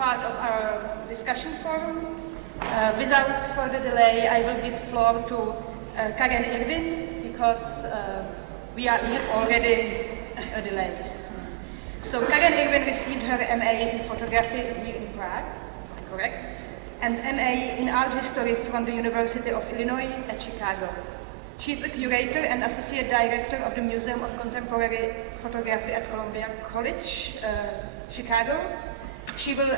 part of our discussion forum. Without further delay, I will give floor to Karen Irvine, because we have already a delay. So Karen Irvine received her MA in photography here in Prague, correct? And MA in art history from the University of Illinois at Chicago. She's a curator and associate director of the Museum of Contemporary Photography at Columbia College, Chicago. She will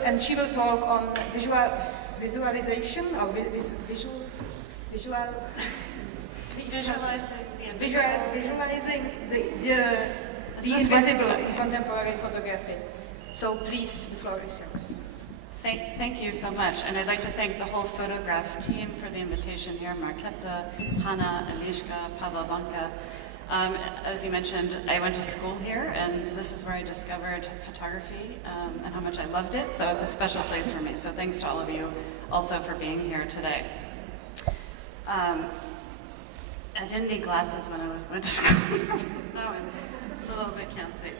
talk on visualization or visualizing the invisible in contemporary photography. So please, the floor is yours. Thank you so much, and I'd like to thank the whole Fotograf team for the invitation here, Marketa, Hanna, Eliška, Pavla Vanka. As you mentioned, I went to school here, and this is where I discovered photography and how much I loved it, so it's a special place for me. So thanks to all of you also for being here today. I didn't need glasses when I went to school. Now I'm a little bit can't see.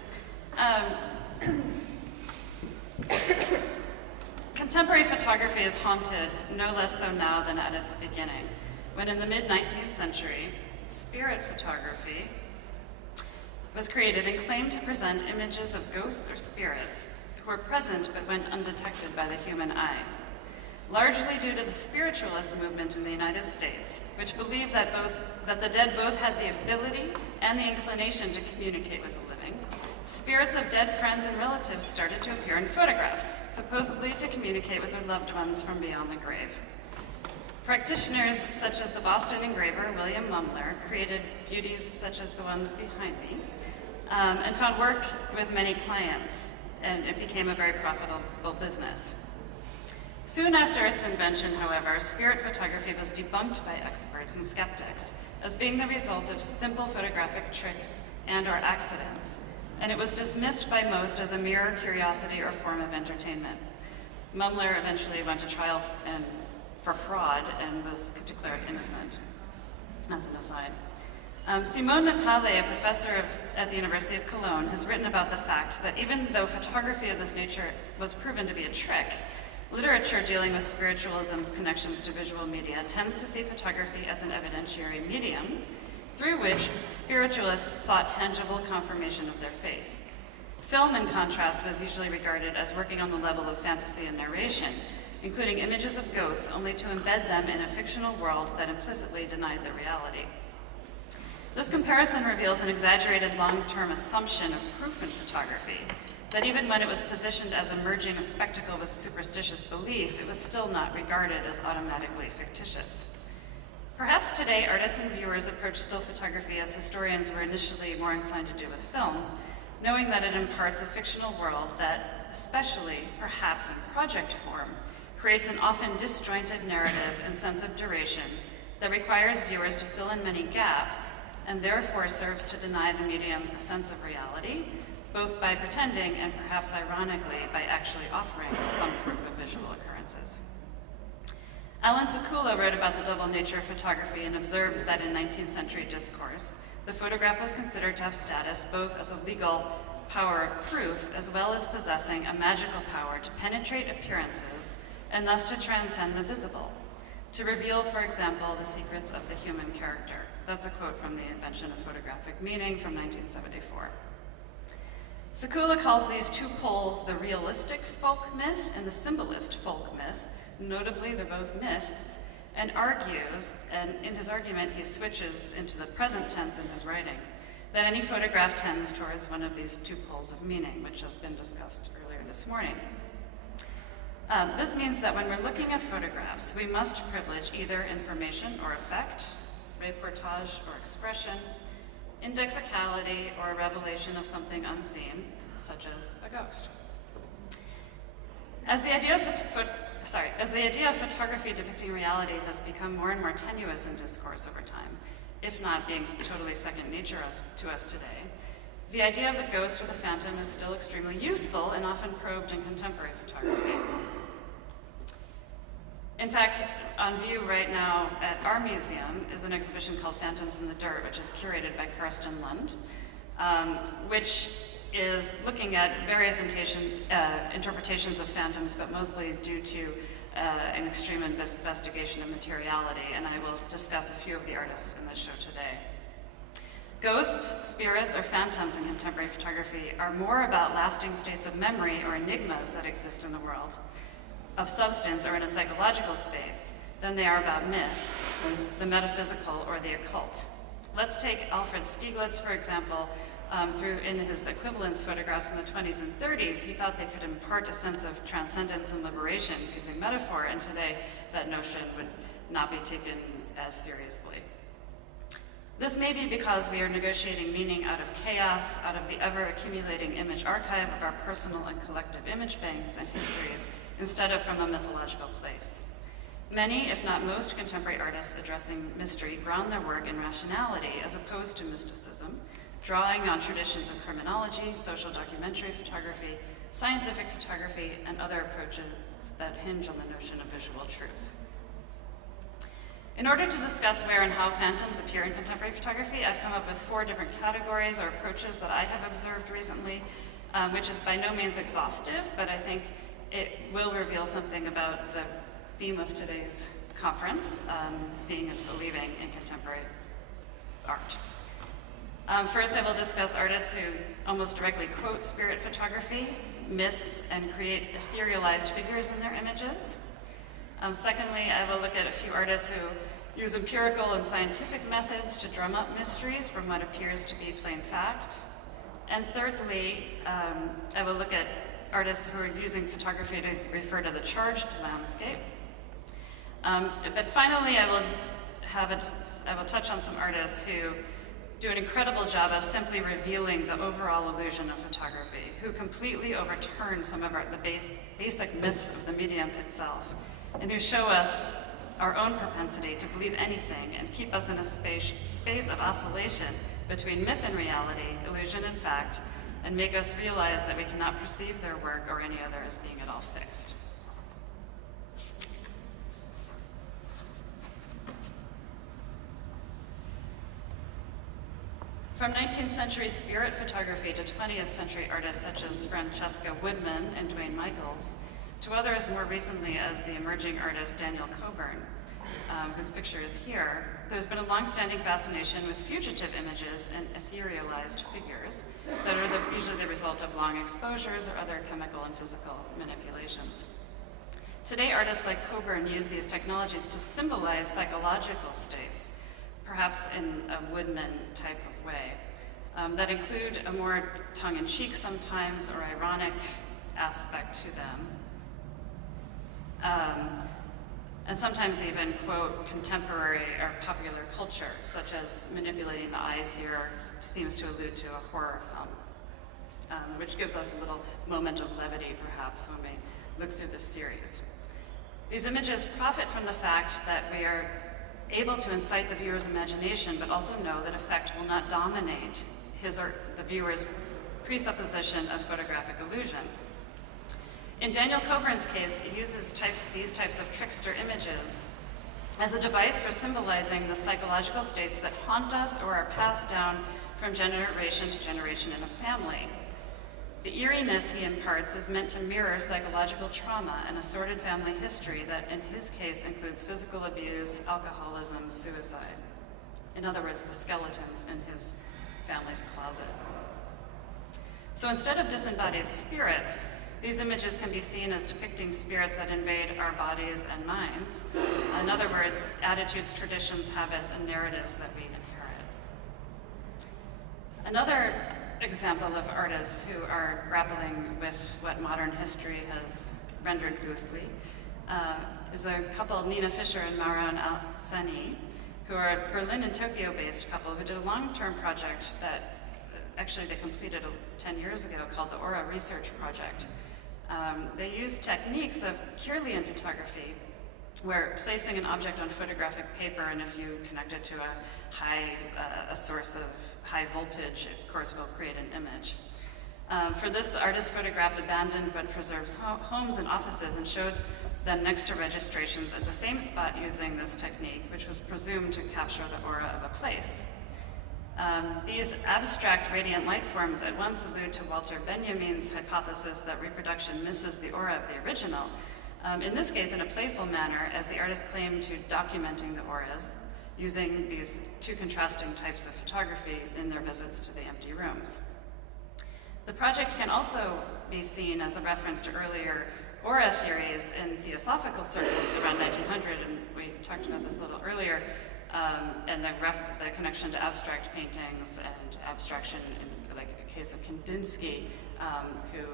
Contemporary photography is haunted, no less so now than at its beginning, when in the mid-19th century, spirit photography was created and claimed to present images of ghosts or spirits who were present but went undetected by the human eye. Largely due to the spiritualist movement in the United States, which believed that the dead both had the ability and the inclination to communicate with the living, spirits of dead friends and relatives started to appear in photographs, supposedly to communicate with their loved ones from beyond the grave. Practitioners such as the Boston engraver William Mumler created beauties such as the ones behind me, and found work with many clients, and it became a very profitable business. Soon after its invention, however, spirit photography was debunked by experts and skeptics as being the result of simple photographic tricks and/or accidents, and it was dismissed by most as a mere curiosity or form of entertainment. Mumler eventually went to trial for fraud and was declared innocent, as an aside. Simone Natale, a professor at the University of Cologne, has written about the fact that even though photography of this nature was proven to be a trick, literature dealing with spiritualism's connections to visual media tends to see photography as an evidentiary medium through which spiritualists sought tangible confirmation of their faith. Film, in contrast, was usually regarded as working on the level of fantasy and narration, including images of ghosts only to embed them in a fictional world that implicitly denied the reality. This comparison reveals an exaggerated long-term assumption of proof in photography, that even when it was positioned as a merging of spectacle with superstitious belief, it was still not regarded as automatically fictitious. Perhaps today, artists and viewers approach still photography as historians were initially more inclined to do with film, knowing that it imparts a fictional world that, especially perhaps in project form, creates an often disjointed narrative and sense of duration that requires viewers to fill in many gaps and therefore serves to deny the medium a sense of reality, both by pretending and perhaps ironically by actually offering some proof of visual occurrences. Alan Sekula wrote about the double nature of photography and observed that in 19th century discourse, the photograph was considered to have status both as a legal power of proof as well as possessing a magical power to penetrate appearances and thus to transcend the visible, to reveal, for example, the secrets of the human character. That's a quote from The Invention of Photographic Meaning from 1974. Sekula calls these two poles the realistic folk myth and the symbolist folk myth. Notably, they're both myths, and argues, and in his argument he switches into the present tense in his writing, that any photograph tends towards one of these two poles of meaning, which has been discussed earlier this morning. This means that when we're looking at photographs, we must privilege either information or effect, reportage or expression, indexicality or a revelation of something unseen, such as a ghost. As the idea of photography depicting reality has become more and more tenuous in discourse over time, if not being totally second nature to us today, the idea of the ghost or the phantom is still extremely useful and often probed in contemporary photography. In fact, on view right now at our museum is an exhibition called Phantoms in the Dirt, which is curated by Kirsten Lund, which is looking at various interpretations of phantoms, but mostly due to an extreme investigation of materiality, and I will discuss a few of the artists in this show today. Ghosts, spirits, or phantoms in contemporary photography are more about lasting states of memory or enigmas that exist in the world, of substance or in a psychological space, than they are about myths, the metaphysical or the occult. Let's take Alfred Stieglitz, for example. In his equivalence photographs from the 20s and 30s, he thought they could impart a sense of transcendence and liberation using metaphor, and today that notion would not be taken as seriously. This may be because we are negotiating meaning out of chaos, out of the ever-accumulating image archive of our personal and collective image banks and histories, instead of from a mythological place. Many, if not most, contemporary artists addressing mystery ground their work in rationality as opposed to mysticism, drawing on traditions of criminology, social documentary photography, scientific photography, and other approaches that hinge on the notion of visual truth. In order to discuss where and how phantoms appear in contemporary photography, I've come up with 4 different categories or approaches that I have observed recently, which is by no means exhaustive, but I think it will reveal something about the theme of today's conference, seeing is believing in contemporary art. First, I will discuss artists who almost directly quote spirit photography, myths, and create etherealized figures in their images. Secondly, I will look at a few artists who use empirical and scientific methods to drum up mysteries from what appears to be plain fact. And thirdly, I will look at artists who are using photography to refer to the charged landscape. But finally, I will touch on some artists who do an incredible job of simply revealing the overall illusion of photography, who completely overturn some of the basic myths of the medium itself, and who show us our own propensity to believe anything and keep us in a space of oscillation between myth and reality, illusion and fact, and make us realize that we cannot perceive their work or any other as being at all fixed. From 19th century spirit photography to 20th century artists such as Francesca Woodman and Dwayne Michaels, to others more recently as the emerging artist Daniel Coburn, whose picture is here, there's been a long-standing fascination with fugitive images and etherealized figures that are usually the result of long exposures or other chemical and physical manipulations. Today, artists like Coburn use these technologies to symbolize psychological states, perhaps in a Woodman type of way, that include a more tongue-in-cheek sometimes or ironic aspect to them. And sometimes even quote contemporary or popular culture, such as manipulating the eyes here seems to allude to a horror film, which gives us a little moment of levity perhaps when we look through this series. These images profit from the fact that we are able to incite the viewer's imagination, but also know that effect will not dominate his or the viewer's presupposition of photographic illusion. In Daniel Coburn's case, he uses these types of trickster images as a device for symbolizing the psychological states that haunt us or are passed down from generation to generation in a family. The eeriness he imparts is meant to mirror psychological trauma and a sordid family history that, in his case, includes physical abuse, alcoholism, suicide. In other words, the skeletons in his family's closet. So instead of disembodied spirits, these images can be seen as depicting spirits that invade our bodies and minds. In other words, attitudes, traditions, habits, and narratives that we inherit. Another example of artists who are grappling with what modern history has rendered ghostly is a couple, Nina Fischer and Marouane Al-Seni, who are a Berlin and Tokyo-based couple who did a long-term project that actually they completed 10 years ago called the Aura Research Project. They used techniques of Kirlian photography, where placing an object on photographic paper, and if you connect it to a source of high voltage, it, of course, will create an image. For this, the artist photographed abandoned but preserved homes and offices and showed them next to registrations at the same spot using this technique, which was presumed to capture the aura of a place. These abstract radiant light forms at once allude to Walter Benjamin's hypothesis that reproduction misses the aura of the original, in this case in a playful manner, as the artist claimed to documenting the auras, using these two contrasting types of photography in their visits to the empty rooms. The project can also be seen as a reference to earlier aura theories in theosophical circles around 1900, and we talked about this a little earlier, and the connection to abstract paintings and abstraction in like a case of Kandinsky, who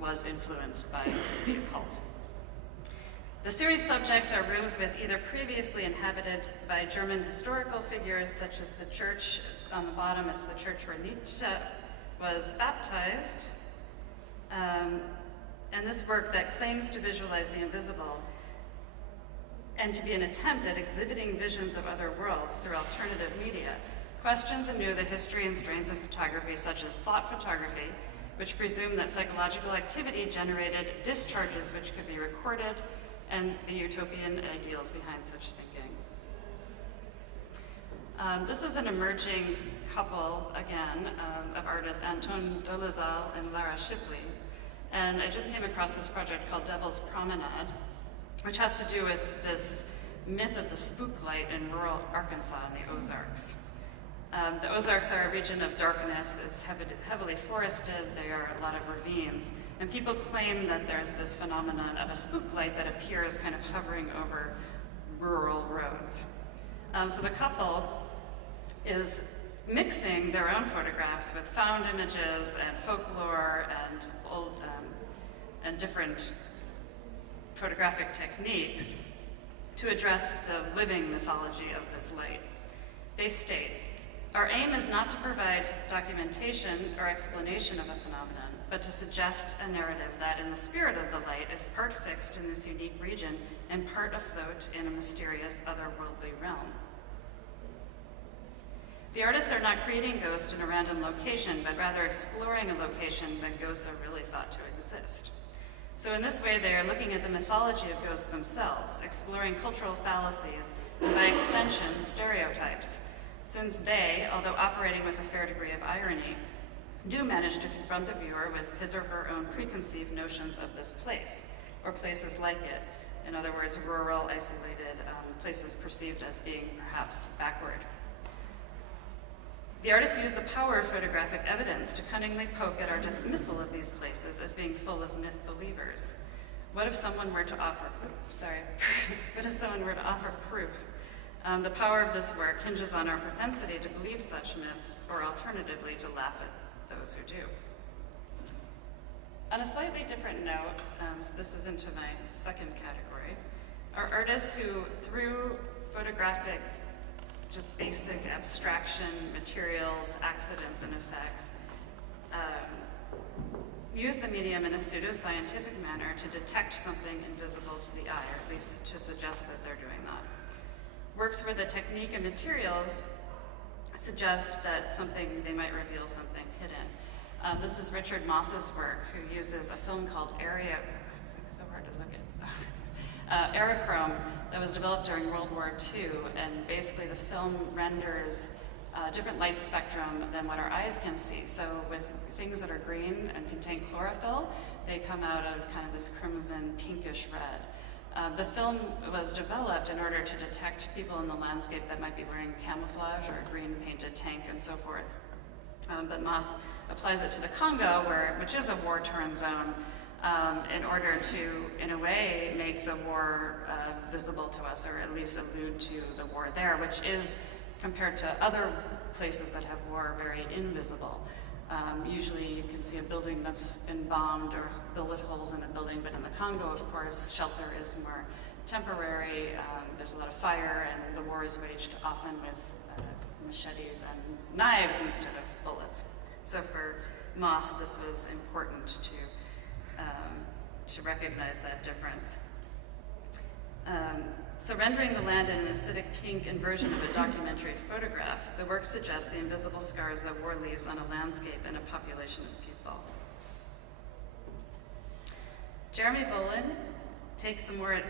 was influenced by the occult. The series subjects are rooms with either previously inhabited by German historical figures, such as the church on the bottom, it's the church where Nietzsche was baptized, and this work that claims to visualize the invisible and to be an attempt at exhibiting visions of other worlds through alternative media, questions anew the history and strains of photography, such as thought photography, which presume that psychological activity generated discharges which could be recorded, and the utopian ideals behind such thinking. This is an emerging couple, again, of artists Anton Dolezal and Lara Shipley. And I just came across this project called Devil's Promenade, which has to do with this myth of the spook light in rural Arkansas in the Ozarks. The Ozarks are a region of darkness. It's heavily forested. There are a lot of ravines. And people claim that there's this phenomenon of a spook light that appears kind of hovering over rural roads. So the couple is mixing their own photographs with found images and folklore and old and different photographic techniques to address the living mythology of this light. They state, "Our aim is not to provide documentation or explanation of a phenomenon, but to suggest a narrative that, in the spirit of the light, is part fixed in this unique region and part afloat in a mysterious otherworldly realm." The artists are not creating ghosts in a random location, but rather exploring a location that ghosts are really thought to exist. So in this way, they are looking at the mythology of ghosts themselves, exploring cultural fallacies, and by extension, stereotypes, since they, although operating with a fair degree of irony, do manage to confront the viewer with his or her own preconceived notions of this place, or places like it. In other words, rural, isolated places perceived as being perhaps backward. The artists use the power of photographic evidence to cunningly poke at our dismissal of these places as being full of myth believers. What if someone were to offer proof? The power of this work hinges on our propensity to believe such myths, or alternatively, to laugh at those who do. On a slightly different note, so this is into my second category, are artists who, through photographic, just basic abstraction, materials, accidents, and effects, use the medium in a pseudo-scientific manner to detect something invisible to the eye, or at least to suggest that they're doing that. Works where the technique and materials suggest that they might reveal something hidden. This is Richard Moss's work, who uses a film called it's like so hard to look at, Aerochrome, that was developed during World War II, and basically the film renders a different light spectrum than what our eyes can see. So with things that are green and contain chlorophyll, they come out of kind of this crimson pinkish red. The film was developed in order to detect people in the landscape that might be wearing camouflage or a green painted tank and so forth. But Moss applies it to the Congo, which is a war-torn zone, in order to, in a way, make the war visible to us, or at least allude to the war there, which is, compared to other places that have war, very invisible. Usually you can see a building that's been bombed or bullet holes in a building, but in the Congo, of course, shelter is more temporary. There's a lot of fire, and the war is waged often with machetes and knives instead of bullets. So for Moss, this was important to recognize that difference. So rendering the land in an acidic pink inversion of a documentary photograph, the work suggests the invisible scars that war leaves on a landscape and a population of people. Jeremy Bolin takes a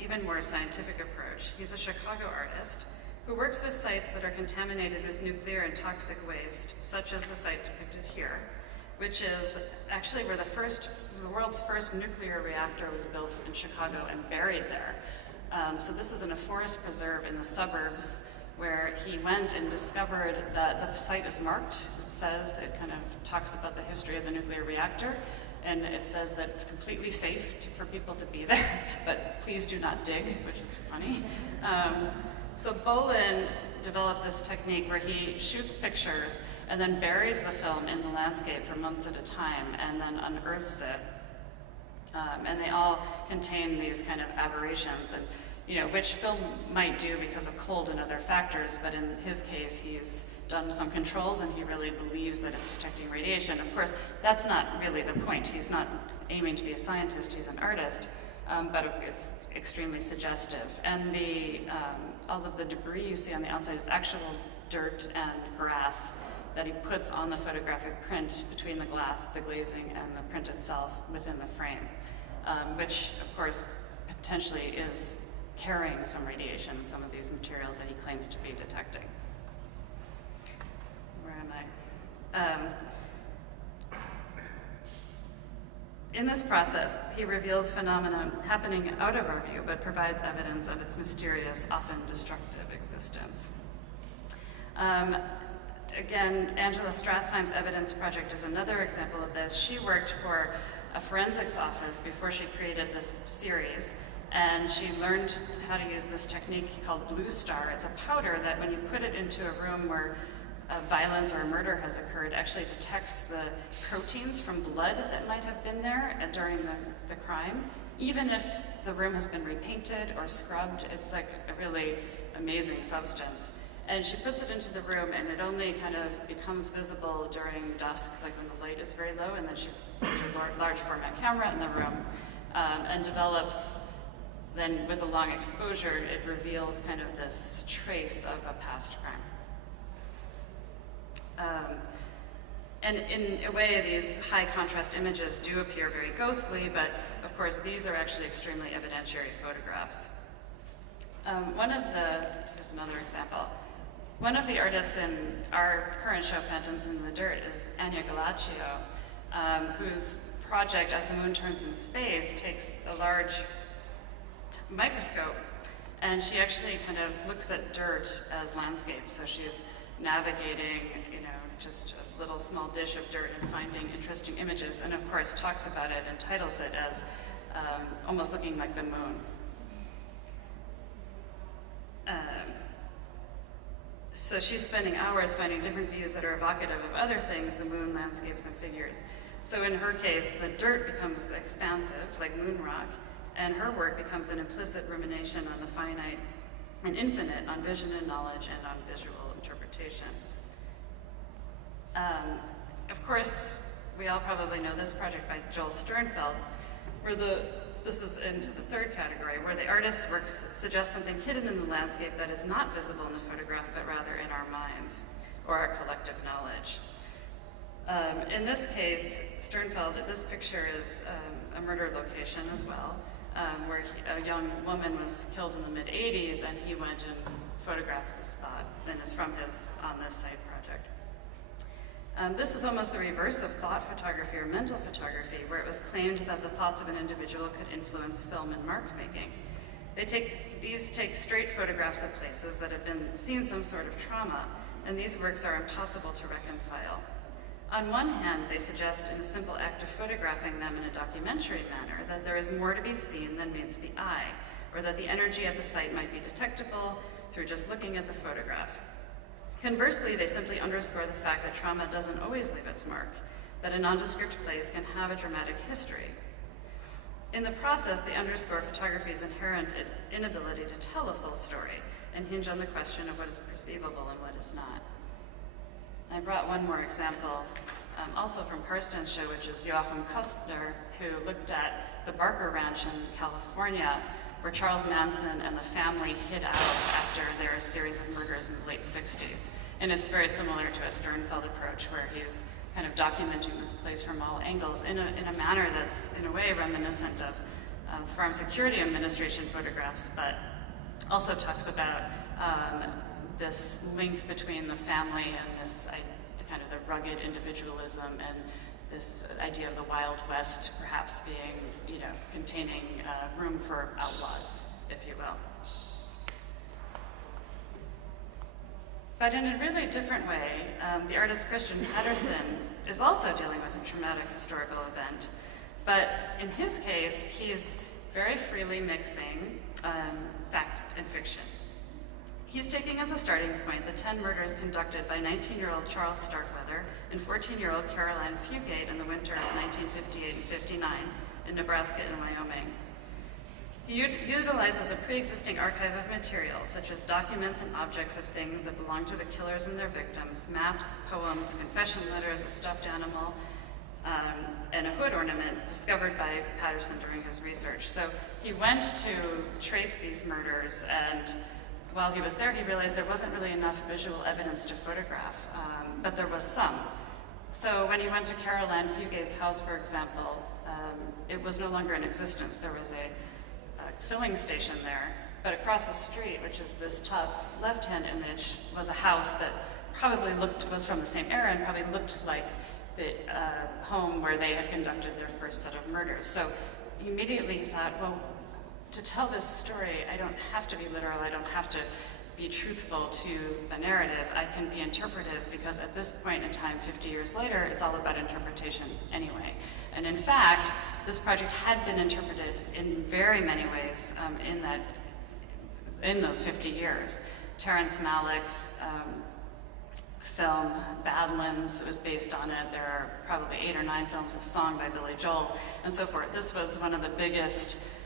even more scientific approach. He's a Chicago artist who works with sites that are contaminated with nuclear and toxic waste, such as the site depicted here, which is actually where the world's first nuclear reactor was built in Chicago and buried there. So this is in a forest preserve in the suburbs where he went and discovered that the site is marked. It kind of talks about the history of the nuclear reactor, and it says that it's completely safe for people to be there, but please do not dig, which is funny. So Bolin developed this technique where he shoots pictures and then buries the film in the landscape for months at a time and then unearths it. And they all contain these kind of aberrations, and which film might do because of cold and other factors, but in his case, he's done some controls and he really believes that it's detecting radiation. Of course, that's not really the point. He's not aiming to be a scientist, he's an artist, but it's extremely suggestive. And all of the debris you see on the outside is actual dirt and grass that he puts on the photographic print between the glass, the glazing, and the print itself within the frame, which of course potentially is carrying some radiation, some of these materials that he claims to be detecting. Where am I? In this process, he reveals phenomena happening out of our view, but provides evidence of its mysterious, often destructive existence. Again, Angela Strassheim's Evidence Project is another example of this. She worked for a forensics office before she created this series, and she learned how to use this technique called Blue Star. It's a powder that when you put it into a room where violence or a murder has occurred, actually detects the proteins from blood that might have been there during the crime. Even if the room has been repainted or scrubbed, it's like a really amazing substance. And she puts it into the room, and it only kind of becomes visible during dusk, like when the light is very low, and then she puts her large format camera in the room and develops, then with a long exposure, it reveals kind of this trace of a past crime. And in a way, these high contrast images do appear very ghostly, but of course, these are actually extremely evidentiary photographs. Here's another example. One of the artists in our current show, Phantoms in the Dirt, is Anya Galaccio, whose project, As the Moon Turns in Space, takes a large microscope, and she actually kind of looks at dirt as landscape. So she's navigating, just a little small dish of dirt and finding interesting images, and of course talks about it and titles it as almost looking like the moon. So she's spending hours finding different views that are evocative of other things, the moon, landscapes, and figures. So in her case, the dirt becomes expansive, like moon rock, and her work becomes an implicit rumination on the finite and infinite, on vision and knowledge, and on visual interpretation. Of course, we all probably know this project by Joel Sternfeld, where this is into the third category, where the artist's works suggest something hidden in the landscape that is not visible in the photograph, but rather in our minds, or our collective knowledge. In this case, Sternfeld, this picture is a murder location as well, where a young woman was killed in the mid-'80s, and he went and photographed the spot, and it's from his On This Site project. This is almost the reverse of thought photography or mental photography, where it was claimed that the thoughts of an individual could influence film and mark making. These take straight photographs of places that have seen some sort of trauma, and these works are impossible to reconcile. On one hand, they suggest in a simple act of photographing them in a documentary manner that there is more to be seen than meets the eye, or that the energy at the site might be detectable through just looking at the photograph. Conversely, they simply underscore the fact that trauma doesn't always leave its mark, that a nondescript place can have a dramatic history. In the process, they underscore photography's inherent inability to tell a full story and hinge on the question of what is perceivable and what is not. I brought one more example, also from Karsten's show, which is Joachim Kostner, who looked at the Barker Ranch in California, where Charles Manson and the family hid out after their series of murders in the late 60s. And it's very similar to a Sternfeld approach, where he's kind of documenting this place from all angles in a manner that's, in a way, reminiscent of Farm Security Administration photographs, but also talks about this link between the family and this kind of the rugged individualism and this idea of the Wild West perhaps being, containing room for outlaws, if you will. But in a really different way, the artist Christian Patterson is also dealing with a traumatic historical event. But in his case, he's very freely mixing fact and fiction. He's taking as a starting point the 10 murders conducted by 19-year-old Charles Starkweather and 14-year-old Caroline Fugate in the winter of 1958 and 59 in Nebraska and Wyoming. He utilizes a pre-existing archive of materials, such as documents and objects of things that belong to the killers and their victims, maps, poems, confession letters, a stuffed animal, and a hood ornament discovered by Patterson during his research. So he went to trace these murders, and while he was there, he realized there wasn't really enough visual evidence to photograph, but there was some. So when he went to Caroline Fugate's house, for example, it was no longer in existence. There was a filling station there, but across the street, which is this top left-hand image, was a house that probably was from the same era and probably looked like the home where they had conducted their first set of murders. So he immediately thought, well, to tell this story, I don't have to be literal, I don't have to be truthful to the narrative, I can be interpretive, because at this point in time, 50 years later, it's all about interpretation anyway. And in fact, this project had been interpreted in very many ways in those 50 years. Terrence Malick's film, Badlands, was based on it. There are probably 8 or 9 films, a song by Billy Joel, and so forth. This was one of the biggest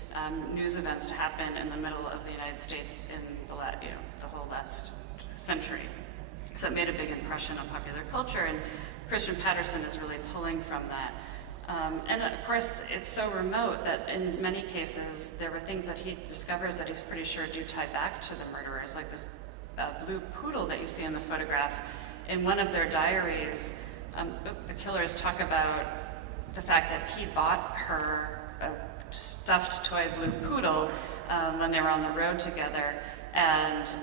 news events to happen in the middle of the United States in the whole last century. So it made a big impression on popular culture, and Christian Patterson is really pulling from that. And of course, it's so remote that in many cases, there were things that he discovers that he's pretty sure do tie back to the murderers, like this blue poodle that you see in the photograph. In one of their diaries, the killers talk about the fact that he bought her a stuffed toy blue poodle when they were on the road together, and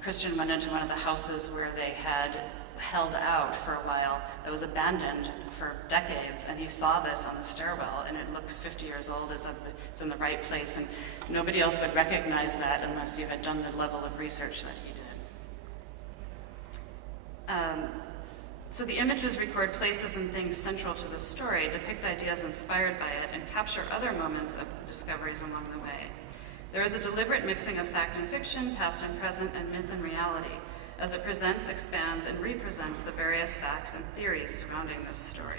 Christian went into one of the houses where they had held out for a while that was abandoned for decades, and he saw this on the stairwell, and it looks 50 years old, it's in the right place, and nobody else would recognize that unless you had done the level of research that he did. So the images record places and things central to the story, depict ideas inspired by it, and capture other moments of discoveries along the way. There is a deliberate mixing of fact and fiction, past and present, and myth and reality, as it presents, expands, and represents the various facts and theories surrounding this story.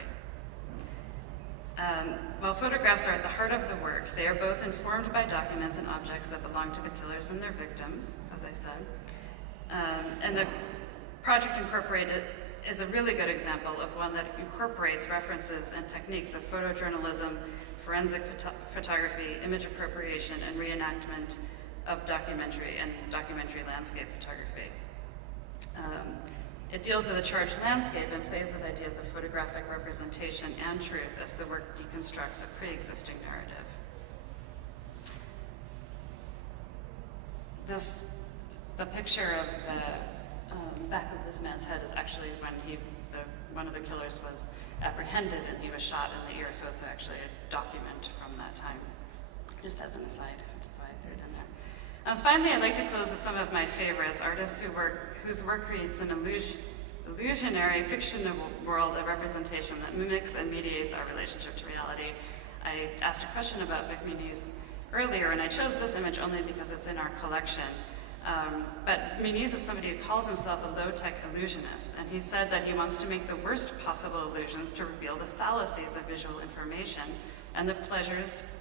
While photographs are at the heart of the work, they are both informed by documents and objects that belong to the killers and their victims, as I said. And the project Incorporated is a really good example of one that incorporates references and techniques of photojournalism, forensic photography, image appropriation, and reenactment of documentary and documentary landscape photography. It deals with a charged landscape and plays with ideas of photographic representation and truth as the work deconstructs a pre-existing narrative. The picture of the back of this man's head is actually when one of the killers was apprehended and he was shot in the ear, so it's actually a document from that time. Just as an aside, that's why I threw it in there. Finally, I'd like to close with some of my favorites, artists whose work creates an illusionary fictional world of representation that mimics and mediates our relationship to reality. I asked a question about Vic Muniz earlier, and I chose this image only because it's in our collection. But Muniz is somebody who calls himself a low-tech illusionist, and he said that he wants to make the worst possible illusions to reveal the fallacies of visual information and the pleasures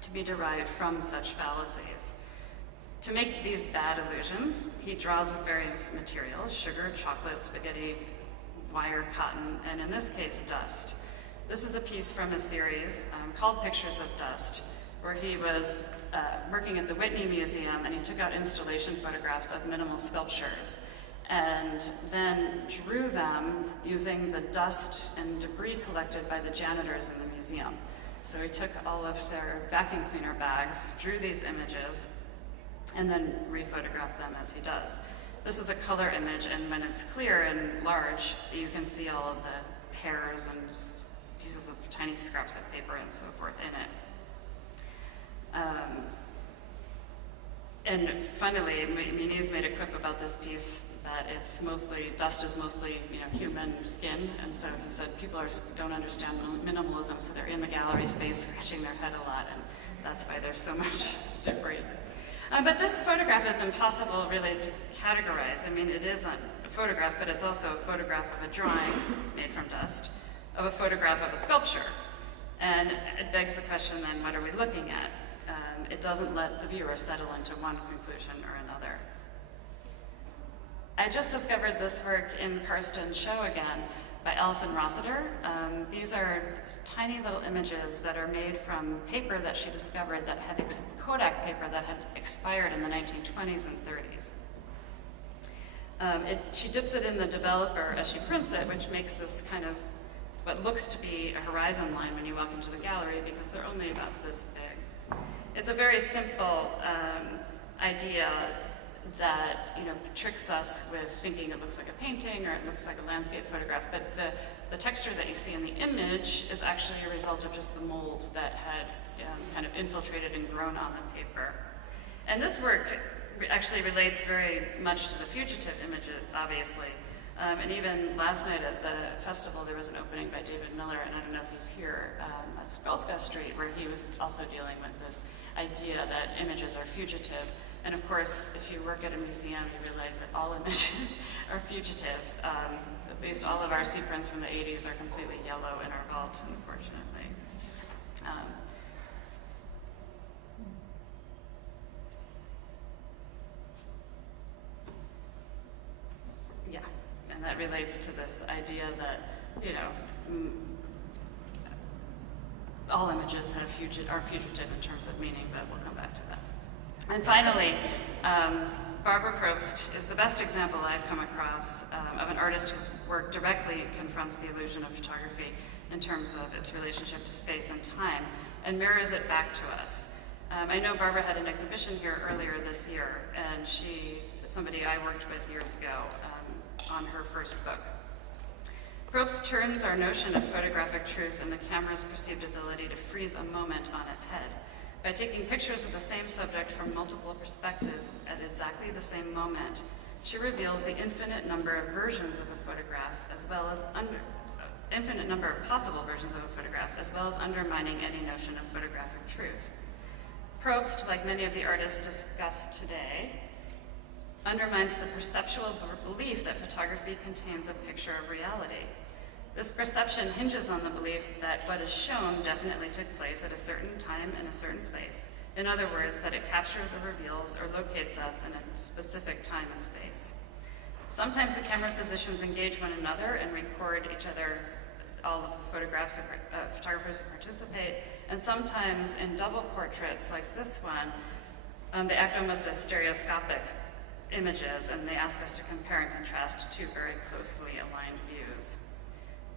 to be derived from such fallacies. To make these bad illusions, he draws with various materials: sugar, chocolate, spaghetti, wire, cotton, and in this case, dust. This is a piece from a series called Pictures of Dust, where he was working at the Whitney Museum, and he took out installation photographs of minimal sculptures and then drew them using the dust and debris collected by the janitors in the museum. So he took all of their vacuum cleaner bags, drew these images, and then re-photographed them as he does. This is a color image, and when it's clear and large, you can see all of the hairs and pieces of tiny scraps of paper and so forth in it. And finally, Muniz made a quip about this piece that it's mostly, dust is mostly, human skin, and so he said people don't understand minimalism, so they're in the gallery space scratching their head a lot, and that's why there's so much debris. But this photograph is impossible really to categorize. I mean, it is a photograph, but it's also a photograph of a drawing made from dust, of a photograph of a sculpture. And it begs the question then, what are we looking at? It doesn't let the viewer settle into one conclusion or another. I just discovered this work in Karsten's show again by Alison Rossiter. These are tiny little images that are made from paper that she discovered that had, Kodak paper that had expired in the 1920s and 30s. She dips it in the developer as she prints it, which makes this kind of what looks to be a horizon line when you walk into the gallery because they're only about this big. It's a very simple idea that tricks us with thinking it looks like a painting or it looks like a landscape photograph, but the texture that you see in the image is actually a result of just the mold that had kind of infiltrated and grown on the paper. And this work actually relates very much to the fugitive image, obviously. And even last night at the festival, there was an opening by David Miller, and I don't know if he's here, at Spelska Street, where he was also dealing with this idea that images are fugitive. And of course, if you work at a museum, you realize that all images are fugitive. At least all of our sea prints from the 80s are completely yellow in our vault, unfortunately. Yeah, and that relates to this idea that, all images are fugitive in terms of meaning, but we'll come back to that. And finally, Barbara Probst is the best example I've come across of an artist whose work directly confronts the illusion of photography in terms of its relationship to space and time, and mirrors it back to us. I know Barbara had an exhibition here earlier this year, and she is somebody I worked with years ago on her first book. Probst turns our notion of photographic truth and the camera's perceived ability to freeze a moment on its head. By taking pictures of the same subject from multiple perspectives at exactly the same moment, she reveals the infinite number of versions of a photograph, as well as infinite number of possible versions of a photograph, as well as undermining any notion of photographic truth. Probst, like many of the artists discussed today, undermines the perceptual belief that photography contains a picture of reality. This perception hinges on the belief that what is shown definitely took place at a certain time in a certain place. In other words, that it captures or reveals or locates us in a specific time and space. Sometimes the camera positions engage one another and record each other, all of the photographers who participate, and sometimes in double portraits like this one, they act almost as stereoscopic images, and they ask us to compare and contrast two very closely aligned views.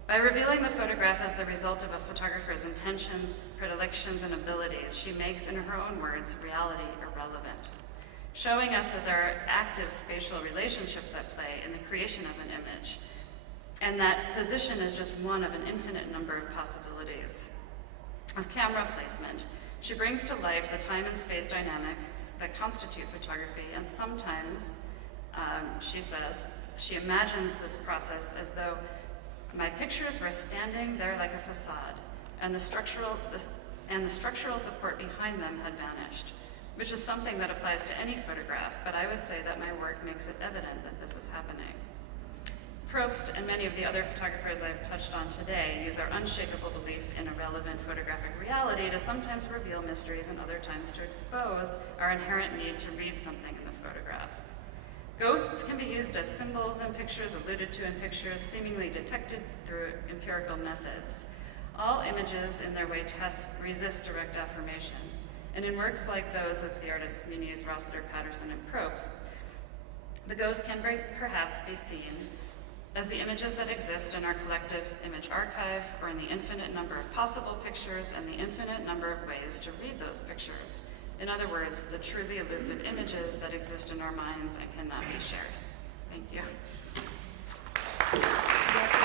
By revealing the photograph as the result of a photographer's intentions, predilections, and abilities, she makes, in her own words, reality irrelevant, showing us that there are active spatial relationships at play in the creation of an image, and that position is just one of an infinite number of possibilities. Of camera placement, she brings to life the time and space dynamics that constitute photography, and sometimes, she says, she imagines this process as though my pictures were standing there like a facade, and the structural support behind them had vanished, which is something that applies to any photograph, but I would say that my work makes it evident that this is happening. Probst and many of the other photographers I've touched on today use our unshakable belief in a relevant photographic reality to sometimes reveal mysteries and other times to expose our inherent need to read something in the photographs. Ghosts can be used as symbols in pictures, alluded to in pictures, seemingly detected through empirical methods. All images in their way resist direct affirmation. And in works like those of the artists Muniz, Rossiter, Patterson, and Probst, the ghost can perhaps be seen as the images that exist in our collective image archive, or in the infinite number of possible pictures and the infinite number of ways to read those pictures. In other words, the truly elusive images that exist in our minds and cannot be shared. Thank you.